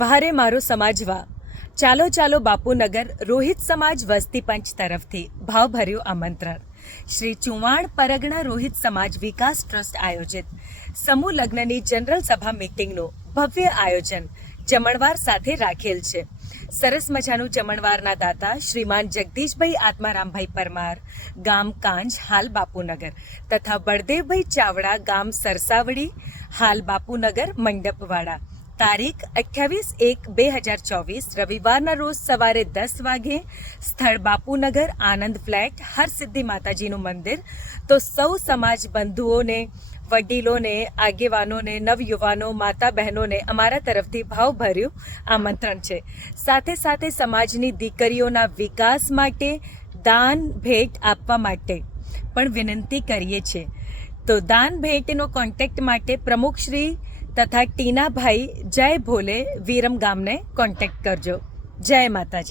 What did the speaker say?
વહારે મારો સમાજ વા ચાલો ચાલો બાપુનગર રોહિત સમાજ વસ્તી પંચ તરફથી ભાવભર્યું આમંત્રણ. શ્રી ચુવાણ પરગણા રોહિત સમાજ વિકાસ ટ્રસ્ટ આયોજિત સમૂહ લગ્નની જનરલ સભા મીટિંગનું ભવ્ય આયોજન જમણવાર સાથે રાખેલ છે. સરસ મજાનું જમણવારના દાતા શ્રીમાન જગદીશભાઈ આત્મારામભાઈ પરમાર, ગામ કાંજ, હાલ બાપુનગર, તથા બળદેવભાઈ ચાવડા, ગામ સરસાવડી, હાલ બાપુનગર, મંડપવાડા. તારીખ 28/1/2024 રવિવારના રોજ સવારે 10 વાગે. સ્થળ બાપુનગર, આનંદ ફ્લેટ, હરસિદ્ધિ માતાજીનું મંદિર. તો સૌ સમાજ બંધુઓને, વડીલોને, આગેવાનોને, નવયુવાનો, માતા બહેનોને અમારા તરફથી ભાવભર્યું આમંત્રણ છે. સાથે સાથે સમાજની દીકરીઓના વિકાસ માટે દાન ભેટ આપવા માટે પણ વિનંતી કરીએ છીએ. તો દાન ભેટનો કોન્ટેક્ટ માટે પ્રમુખ શ્રી તથા ટીનાભાઈ જય ભોલે વિરમ ગામને કોન્ટેક્ટ કરજો. જય માતાજી.